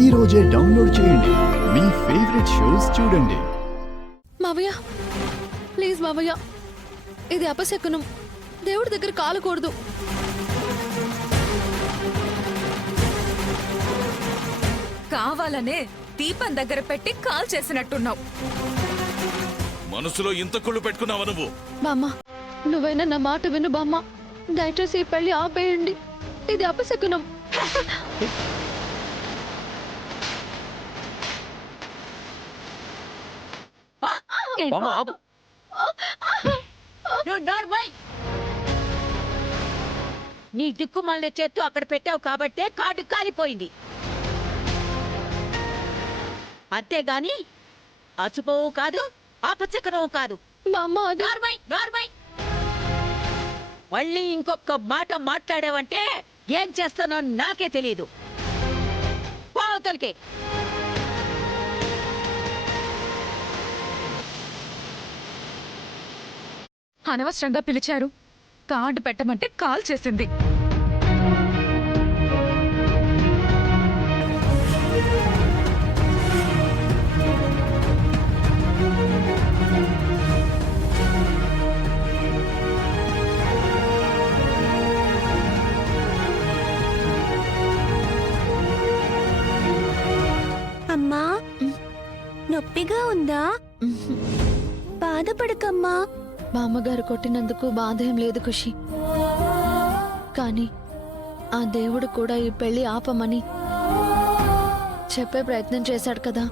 ఈ రోజే డౌన్లోడ్ చేయండి. మీ ఫేవరెట్ షోస్ చూడండి. మావయ్య ప్లీజ్ మావయ్య, ఇది అపశకునం. దేవుడి దగ్గర కాలకూడదు. కావాలనే దీపం దగ్గర పెట్టి కాల్ చేసినట్టున్నావు. మనసులో ఇంత కుళ్ళు పెట్టుకున్నావా నువ్వు? బామ్మ, నువ్వైనా నా మాట విను బామ్మ. దయచేసి ఈ పెళ్లి ఆపేయండి. ఇది అపశకునం. నీ దిక్కుమాలిన చేత్తు అక్కడ పెట్టావు కాబట్టే కార్డు కాలిపోయింది. అంతేగాని అశుభవు కాదు, ఆపచకరవు కాదు. బామ్మ, అది మళ్ళీ ఇంకొక మాట మాట్లాడావంటే ఏం చేస్తానో నాకే తెలియదు. పోవతలకి అనవసరంగా పిలిచారు. కార్డు పెట్టమంటే కాల్ చేసింది. అమ్మా, నొప్పిగా ఉందా? బాధపడకమ్మా. బామ్మగారు కొట్టినందుకు బాధ ఏం లేదు ఖుషి. కానీ ఆ దేవుడు కూడా ఈ పెళ్లి ఆపమని చెప్పే ప్రయత్నం చేశాడు కదా,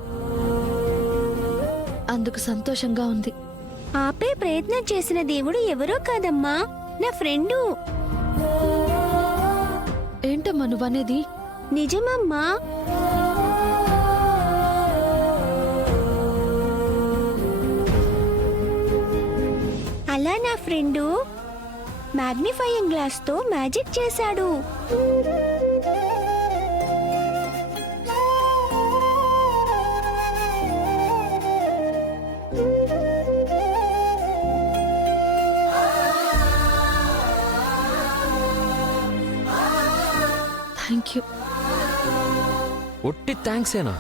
అందుకు సంతోషంగా ఉంది. ఆపే ప్రయత్నం చేసిన దేవుడు ఎవరో కాదమ్మా, నా ఫ్రెండు. ఏంటమ్మా నువ్వనేది? నిజమమ్మా. అలా నా ఫ్రెండు మ్యాగ్నిఫైయింగ్ గ్లాస్ తో మ్యాజిక్ చేశాడు. Thank you. ఒట్టి థ్యాంక్సేనా?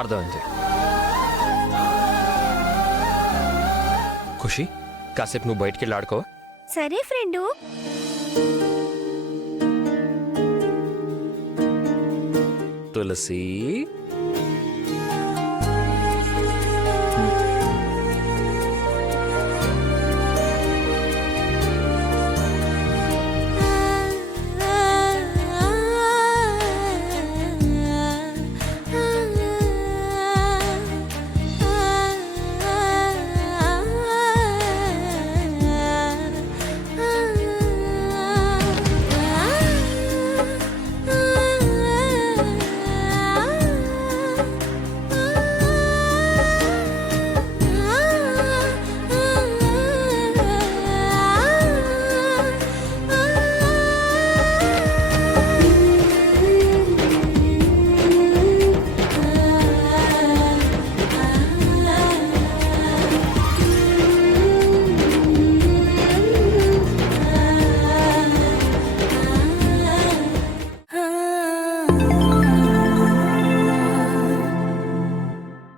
అర్థమైంది. ఖుషి, కాసేపు నువ్వు బయటికి వెళ్ళి ఆడుకో. సరే ఫ్రెండు. తులసి,